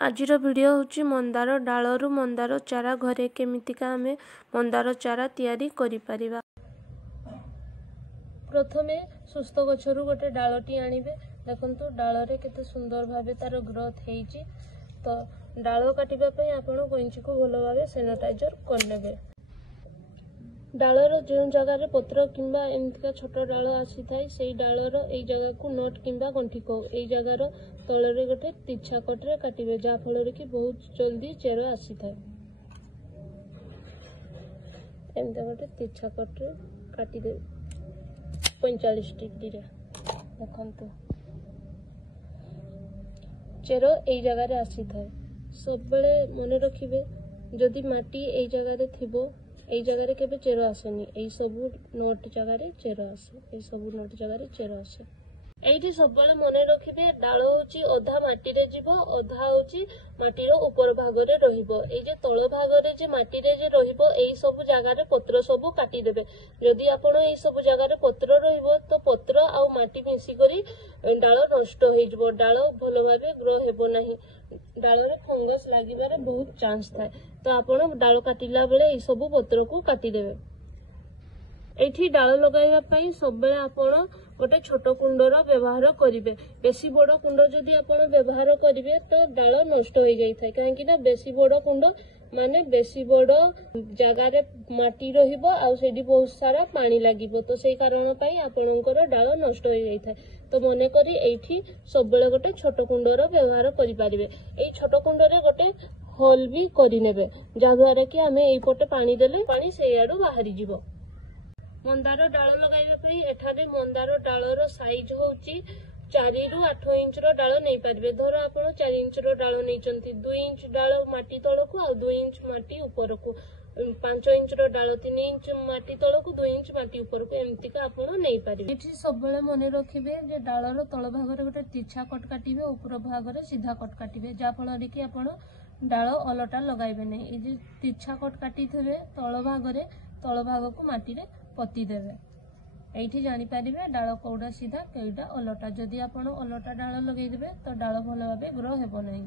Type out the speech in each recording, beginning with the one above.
आजिर video होची मंदार डालरू मंदार चारा घरे केमितिका आमे मंदार चारा तैयारी करि परिबा। प्रथमे सुस्थ गछरु गोटे डालटी आनिबे। देखंतु डालरे केते सुंदर भाबे तार ग्रोथ हेइची। तो डाल काटिबा पई आपण कैंची को भलो भाबे सैनिटाइजर कर लेबे। डालर जो जगह पत्र किंबा एमतिका छोट डाल आसी थाए सेई डालर एई जगह को नट किंबा गंठी को एई जगार तलरे गोटे तिछा कटरे काटिबे जा फल कि बहुत जल्दी चेर आसी थाए। एमते गोटे तिछा कटरे काटी दे 45 डिग्री रे। देखंतु चेर एई जगह रे आसी थाए। सब बेले मने रखिबे जदि माटी एई जगह रे थिबो एई जगह रे केबे चेर आसेनी। एई सबु नोट जगह रे चेर आसे। एई सबु नोट जगह रे चेर आसे। एइठी सब बेले मने रखिबे डाल होची अधा माटी रे जीवो अधा होची माटी रो ऊपर भाग रे रहिबो। एई जे तळ भाग रे जे माटी रे जे रहिबो एई सबु जगह रे पत्र सबु काटी देबे। जदि आपण एई सबु जगह रे पत्र रहिबो तो पत्र आ माटी मिसी करी डाल नष्ट होई जबो। डाल भलो भाबे ग्रो हेबो नाही। डाल रे फंगस लागिबारे बहुत चांस थाए। तो आपण डाल काटिला बेले एई सबु पत्र को काटी देबे। एठी डाल लगाइबा पई सब बेले आपण गोटे छोट कुंडर व्यवहार करिवे। बेसी बड़ कुंड जदि आपण व्यवहार करिवे तो डाल नष्ट हो जाई थाए। काहे कि ना बेसी बड़ कुंड माने बेसी बड़ जगह रे माटी रहिबो आ सेडी बहुत सारा पानी लागिबो। तो सेई कारण पई आपणकर डाल नष्ट हो जाई थाए। तो मने करी एठी सब बेले गोटे छोट कुंडर व्यवहार करि पारिबे। एई छोट कुंड रे गोटे होल भी करि नेबे जा द्वारा कि हमें एई पटे पानी देले पानी सेई आडू बाहरी जिवो। मंदार डाल लगाइबा पई एठारे मंदार डालर साइज होची 4 रु 8 इंच रो डाल नै पारिबे। धर आपण 4 इंच रो डाल नैचंती 2 इंच डाल माटी तळकू आ 2 इंच माटी ऊपरकू 5 इंच रो डाल 3 इंच माटी तळकू 2 इंच माटी ऊपरकू एमती का आपण नै पारिबे। एठी सब बेले मने रखिबे जे डालर तळ भाग रे गोटे तिछा कट काटिबे ऊपर भाग रे सीधा कट काटिबे जा फल रे कि आपण डाल अलटा लगाइबे नै। ए जे तिछा कट काटी थबे तळ भाग को माटी रे पति देबे। एठी जानि पारिबे डाल कोडा सीधा केइटा अलटा। जदि आपण अलटा डाल लगै देबे तो डाल भलो भाबे ग्रो हेबो नै।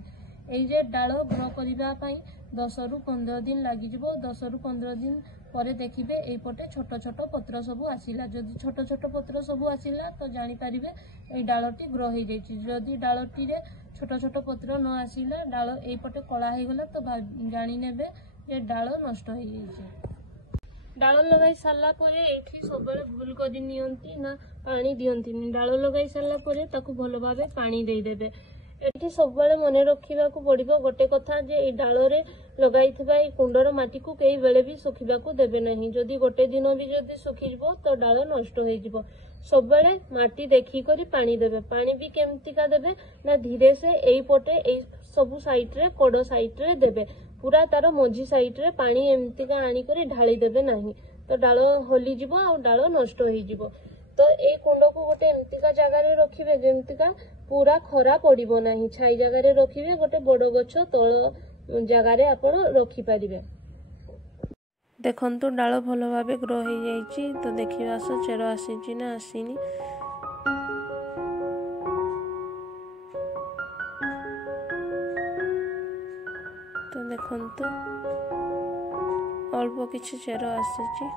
एई जे डाल ग्रो करिबा पई 10 रु 15 दिन लागि जिवो। 10 रु 15 दिन परे देखिबे एई पटे छोट छोट पत्र सबु आसिला। जदि छोट छोट पत्र सबु आसिला तो जानि पारिबे एई डालटी ग्रो हे जाइछि। जदि डालटी रे छोट छोट पत्र न आसिला डाल एई पटे कळा हे गला तो जानि नेबे जे डाल नष्ट हे जाइछि। डाल लगाई सारा परे एठी सबले भूल करि नियंती ना पानी दियंती। डाल लगाई सारा परे ताकू भलो भाबे पानी देई देबे। एठी सबले मने रखिबा को पड़िबो गोटे कथा जे ए डाल रे लगाइथिबा ए कुंडर माटी को केई बेले भी सुखिबा को देबे नहीं। जदि गोटे दिन भी जदि सुखि जबो तो डाल नष्ट होई जबो। सबले माटी देखि करी पानी देबे। पानी भी केमती का देबे ना धीरे से एई पटे एई सबु साइड रे कोड साइड रे देबे। पूरा तार मझी साइड रे पानी एमती का आनी करी ढाली देबे नहीं। तो डाल होली जिवो आ डाल नष्ट होई जिवो। तो ए कुंड को गोटे एमती का जगह रे रखिबे जेमती का पूरा खरा पड़िबो नहीं। छाई जगह रे रखिबे गोटे बड़ गछ तळ जगह रे आपण रखि पारिबे। देखंतु डाल भलो भाबे ग्रो हे जाईची। तो देखिबास चेर आसीची ना आसीनी। तो देखंतु अल्प किछि चेर आसीची।